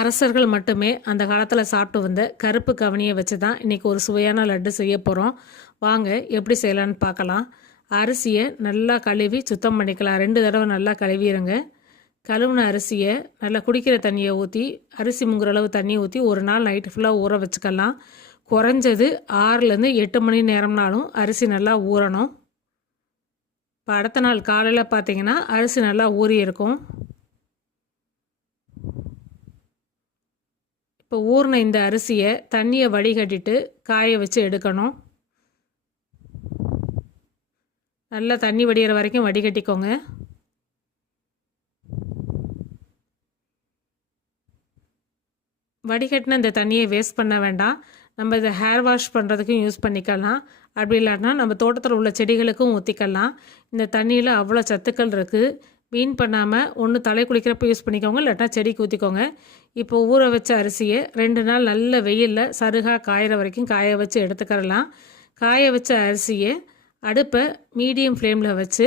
அரசர்கள் மட்டுமே அந்த காலத்தில் சாப்பிட்டு வந்த கருப்பு கவனியை வச்சு தான் இன்றைக்கி ஒரு சுவையான லட்டு செய்ய போகிறோம் வாங்க எப்படி செய்யலான்னு பார்க்கலாம். அரிசியை நல்லா கழுவி சுத்தம் பண்ணிக்கலாம். ரெண்டு தடவை நல்லா கழுவிடுங்க கழுவுன அரிசியை நல்லா குடிக்கிற தண்ணியை ஊற்றி அரிசி முங்குற அளவு தண்ணியை ஊற்றி ஒரு நாள் நைட்டு ஃபுல்லாக ஊற வச்சுக்கலாம். குறைஞ்சது ஆறுலேருந்து எட்டு மணி நேரம்னாலும் அரிசி நல்லா ஊறணும். இப்போ அடுத்த நாள் காலையில் பார்த்தீங்கன்னா அரிசி நல்லா ஊறி இருக்கும் இப்போ ஊறின இந்த அரிசியை தண்ணியை வடிகட்டிட்டு காய வச்சு எடுக்கணும். நல்லா தண்ணி வடிகிற வரைக்கும் வடிகட்டிக்கோங்க. வடிகட்டின இந்த தண்ணியை வேஸ்ட் பண்ண வேண்டாம். நம்ம இதை ஹேர் வாஷ் பண்ணுறதுக்கும் யூஸ் பண்ணிக்கலாம். அப்படி இல்லாட்டினா நம்ம தோட்டத்தில் உள்ள செடிகளுக்கும் ஊற்றிக்கலாம் இந்த தண்ணியில் அவ்வளோ சத்துக்கள் இருக்குது வீண் பண்ணாமல் ஒன்று தலை குளிக்கிறப்ப யூஸ் பண்ணிக்கோங்க. இல்லாட்டா செடிக்கு ஊற்றிக்கோங்க இப்போ ஊற வச்ச அரிசியை ரெண்டு நாள் நல்ல வெயிலில் சருகாக காயிற வரைக்கும் காய வச்சு எடுத்துக்கிறலாம். காய வச்ச அரிசியை அடுப்பை மீடியம் ஃப்ளேமில் வச்சு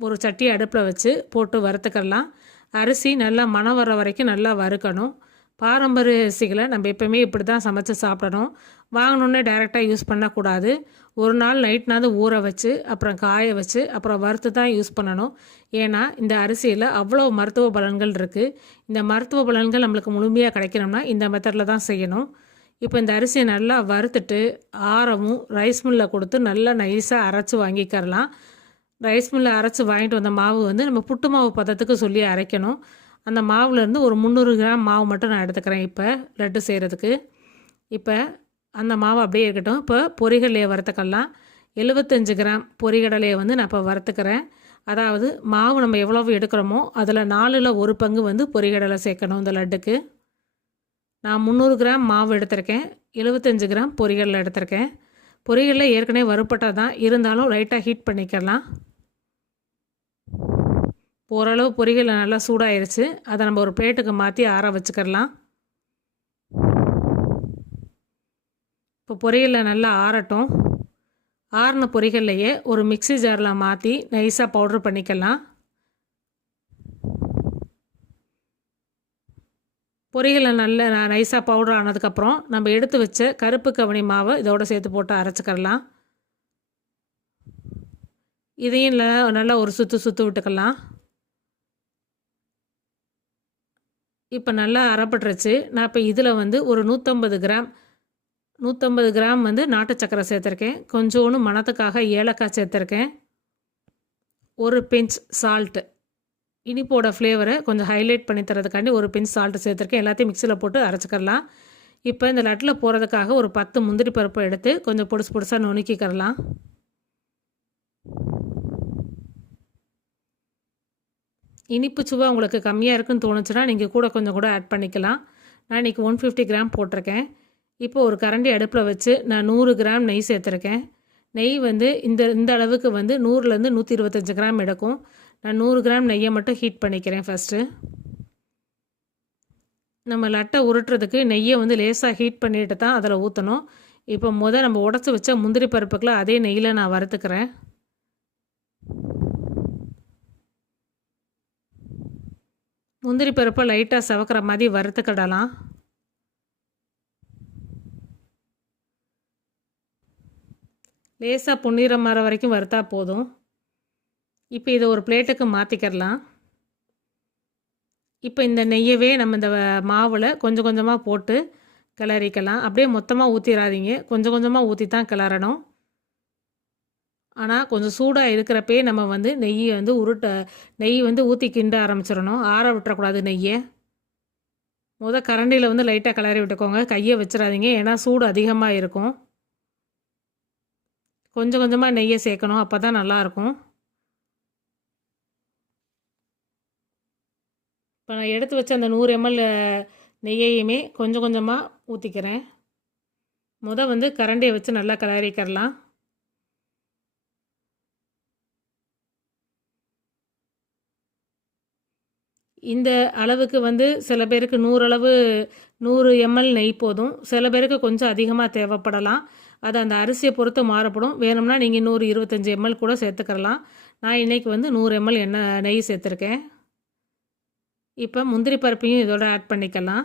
ஒரு சட்டி அடுப்பில் வச்சு போட்டு வறுத்துக்கிறலாம். அரிசி நல்லா மணம் வர வரைக்கும் நல்லா வறுக்கணும். பாரம்பரிய அரிசிகளை நம்ம எப்போயுமே இப்படி தான் சமைச்சு சாப்பிடணும். வாங்கினோன்னே டைரெக்டாக யூஸ் பண்ணக்கூடாது. ஒரு நாள் நைட்னாவது ஊற வச்சு அப்புறம் காய வச்சு அப்புறம் வறுத்து தான் யூஸ் பண்ணணும். ஏன்னா இந்த அரிசியில் அவ்வளோ மருத்துவ பலன்கள் இருக்குது இந்த மருத்துவ பலன்கள் நம்மளுக்கு முழுமையாக கிடைக்கணும்னா இந்த மெத்தடில் தான் செய்யணும். இப்போ இந்த அரிசியை நல்லா வறுத்துட்டு ஆரமும் ரைஸ் மில்லில் கொடுத்து நல்லா நைஸாக அரைச்சி வாங்கிக்கிறலாம் ரைஸ் மில்லில் அரைச்சி வாங்கிட்டு வந்த மாவு வந்து நம்ம புட்டு மாவு பதத்துக்கு சொல்லி அரைக்கணும். அந்த மாவுலேருந்து ஒரு முந்நூறு கிராம் மாவு மட்டும் நான் எடுத்துக்கிறேன் இப்போ லட்டு செய்கிறதுக்கு இப்போ அந்த மாவு அப்படியே இருக்கட்டும். இப்போ பொறிகடலையை வறுத்துக்கலாம். எழுபத்தஞ்சு கிராம் பொறிகடலையை வந்து நான் இப்போ வறுத்துக்கிறேன். அதாவது மாவு நம்ம எவ்வளவு எடுக்கிறோமோ அதில் நாலில் ஒரு பங்கு வந்து பொறிகடலை சேர்க்கணும் இந்த லட்டுக்கு. நான் முந்நூறு கிராம் மாவு எடுத்திருக்கேன். எழுபத்தஞ்சு கிராம் பொறிகடலை எடுத்திருக்கேன். பொரிகடலை ஏற்கனவே வறுப்பட்டால் தான் இருந்தாலும் லைட்டாக ஹீட் பண்ணிக்கலாம். ஓரளவு பொரிகள் நல்லா சூடாயிருச்சு. அதை நம்ம ஒரு பிளேட்டுக்கு மாற்றி ஆற வச்சுக்கிடலாம் இப்போ பொரியலை நல்லா ஆறட்டும். ஆறின பொரிகள்லையே ஒரு மிக்சி ஜாரில் மாற்றி நைஸாக பவுட்ரு பண்ணிக்கலாம். பொரிகளை நல்ல நைஸாக பவுடர் ஆனதுக்கப்புறம் நம்ம எடுத்து வச்ச கருப்பு கவனி மாவை இதோட சேர்த்து போட்டு அரைச்சிக்கிடலாம் இதையும் நல்லா ஒரு சுற்று சுற்று விட்டுக்கலாம். இப்போ நல்லா அறப்பட்டுருச்சு. நான் இப்போ இதில் வந்து ஒரு நூற்றம்பது கிராம் நூற்றம்பது கிராம் வந்து நாட்டு சக்கரை சேர்த்துருக்கேன். கொஞ்சோன்னு மணத்துக்காக ஏலக்காய் சேர்த்துருக்கேன். ஒரு பிஞ்ச் சால்ட்டு இனிப்போட ஃப்ளேவரை கொஞ்சம் ஹைலைட் பண்ணி தரதுக்காண்டி ஒரு பிஞ்ச் சால்ட்டு சேர்த்துருக்கேன். எல்லாத்தையும் மிக்சியில் போட்டு அரைச்சிக்கரலாம் இப்போ இந்த லட்டில் போகிறதுக்காக ஒரு பத்து முந்திரி பருப்பு எடுத்து கொஞ்சம் பொடுசு பொடுசாக நுணுக்கிக்கிறலாம். இனிப்பு சுவை உங்களுக்கு கம்மியாக இருக்குன்னு தோணுச்சுன்னா நீங்கள் கூட கொஞ்சம் கூட ஆட் பண்ணிக்கலாம். நான் இன்றைக்கி ஒன் ஃபிஃப்டி கிராம் போட்டிருக்கேன். இப்போ ஒரு கரண்டி அடுப்பில் வச்சு நான் நூறு கிராம் நெய் சேர்த்துருக்கேன். நெய் வந்து இந்த இந்த அளவுக்கு வந்து நூறுலேருந்து நூற்றி இருபத்தஞ்சி கிராம் எடுக்கும். நான் நூறு கிராம் நெய்யை மட்டும் ஹீட் பண்ணிக்கிறேன் ஃபஸ்ட்டு நம்ம லட்டை உருட்டுறதுக்கு நெய்யை வந்து லேசாக ஹீட் பண்ணிட்டு தான் அதில் ஊற்றணும் இப்போ முதல் நம்ம உடச்சி வச்ச முந்திரி பருப்புக்குள்ள அதே நெய்யில் நான் வறுத்துக்கிறேன். முந்திரி பருப்பை லைட்டாக செவக்கிற மாதிரி வறுத்துக்கிடலாம் லேசாக பொன்னிறம் மரம் வரைக்கும் வறுத்தா போதும். இப்போ இதை ஒரு பிளேட்டுக்கு மாற்றிக்கிடலாம் இப்போ இந்த நெய்யவே நம்ம இந்த மாவில் கொஞ்சம் கொஞ்சமாக போட்டு கிளறிக்கலாம். அப்படியே மொத்தமாக ஊற்றிடாதீங்க கொஞ்சம் கொஞ்சமாக ஊற்றி தான் கிளறணும். ஆனால் கொஞ்சம் சூடாக இருக்கிறப்பே நம்ம வந்து நெய்யை வந்து உருட்ட நெய் வந்து ஊற்றி கிண்ட ஆரம்பிச்சிடணும். ஆற விட்டுறக்கூடாது நெய்யை. முத கரண்டியில் வந்து லைட்டாக கிளறி விட்டுக்கோங்க. கையை வச்சிடாதீங்க. ஏன்னா சூடு அதிகமாக இருக்கும். கொஞ்சம் கொஞ்சமாக நெய்யை சேர்க்கணும். அப்போ தான் நல்லாயிருக்கும் இப்போ நான் எடுத்து வச்ச அந்த நூறு எம்எல் நெய்யையுமே கொஞ்சம் கொஞ்சமாக ஊற்றிக்கிறேன் முத வந்து கரண்டியை வச்சு நல்லா கிளறிக்கிறலாம். இந்த அளவுக்கு வந்து சில பேருக்கு நூறு அளவு நூறு எம்எல் நெய் போதும். சில பேருக்கு கொஞ்சம் அதிகமாக தேவைப்படலாம். அது அந்த அரிசியை பொறுத்து மாறப்படும் வேணும்னா நீங்கள் நூறு இருபத்தஞ்சி எம்எல் கூட சேர்த்துக்கிறலாம். நான் இன்றைக்கி வந்து நூறு எம்எல் எண்ணெய் நெய் சேர்த்துருக்கேன். இப்போ முந்திரி பருப்பையும் இதோட ஆட் பண்ணிக்கலாம்.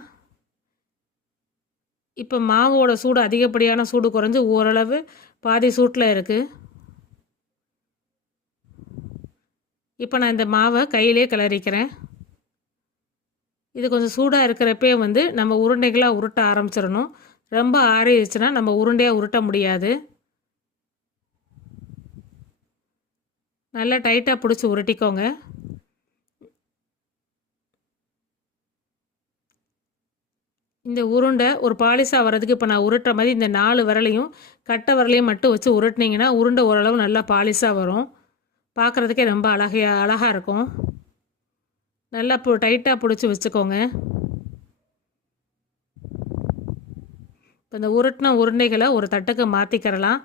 இப்போ மாவோட சூடு அதிகப்படியான சூடு குறைஞ்சி ஓரளவு பாதி சூட்டில் இருக்குது இப்போ நான் இந்த மாவை கையிலே கிளறிக்கிறேன். இது கொஞ்சம் சூடாக இருக்கிறப்பே வந்து நம்ம உருண்டைகளாக உருட்ட ஆரம்பிச்சிடணும். ரொம்ப ஆறிடுச்சுன்னா நம்ம உருண்டையாக உருட்ட முடியாது. நல்லா டைட்டாக பிடிச்சி உருட்டிக்கோங்க. இந்த உருண்டை ஒரு பாலிசாக வரதுக்கு இப்போ நான் உருட்டுற மாதிரி இந்த நாலு விரலையும் கட்டை விரலையும் மட்டும் வச்சு உருட்டினீங்கன்னா உருண்டை ஓரளவு நல்லா பாலிசாக வரும். பார்க்குறதுக்கே ரொம்ப அழகையாக அழகாக இருக்கும். நல்லா இப்போ டைட்டாக பிடிச்சி வச்சுக்கோங்க. இப்போ இந்த உருட்டின உருண்டைகளை ஒரு தட்டுக்கு மாற்றிக்கிறலாம்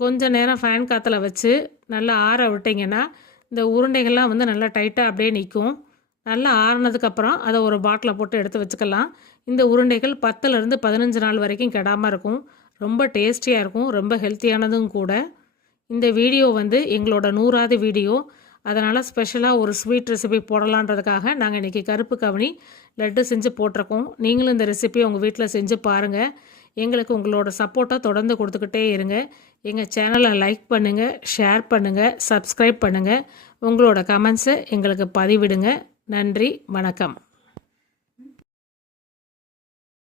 கொஞ்சம் நேரம் ஃபேன் காற்றுல வச்சு நல்லா ஆற விட்டிங்கன்னா இந்த உருண்டைகள்லாம் வந்து நல்லா டைட்டாக அப்படியே நிற்கும் நல்லா ஆறுனதுக்கப்புறம் அதை ஒரு பாட்டில் போட்டு எடுத்து வச்சுக்கலாம். இந்த உருண்டைகள் பத்துலேருந்து பதினஞ்சு நாள் வரைக்கும் கெடாமல் இருக்கும். ரொம்ப டேஸ்டியாக இருக்கும். ரொம்ப ஹெல்த்தியானதும் கூட. இந்த வீடியோ வந்து எங்களோட நூறாவது வீடியோ அதனால் ஸ்பெஷலாக ஒரு ஸ்வீட் ரெசிபி போடலான்றதுக்காக நாங்கள் இன்றைக்கி கருப்பு கவனி லட்டு செஞ்சு போட்டிருக்கோம். நீங்களும் இந்த ரெசிபியை உங்கள் வீட்டில் செஞ்சு பாருங்கள் எங்களுக்கு உங்களோட சப்போர்ட்டை தொடர்ந்து கொடுத்துக்கிட்டே இருங்க. எங்கள் சேனலை லைக் பண்ணுங்கள் ஷேர் பண்ணுங்கள் சப்ஸ்கிரைப் பண்ணுங்கள் உங்களோட கமெண்ட்ஸை எங்களுக்கு பதிவிடுங்க. நன்றி வணக்கம்.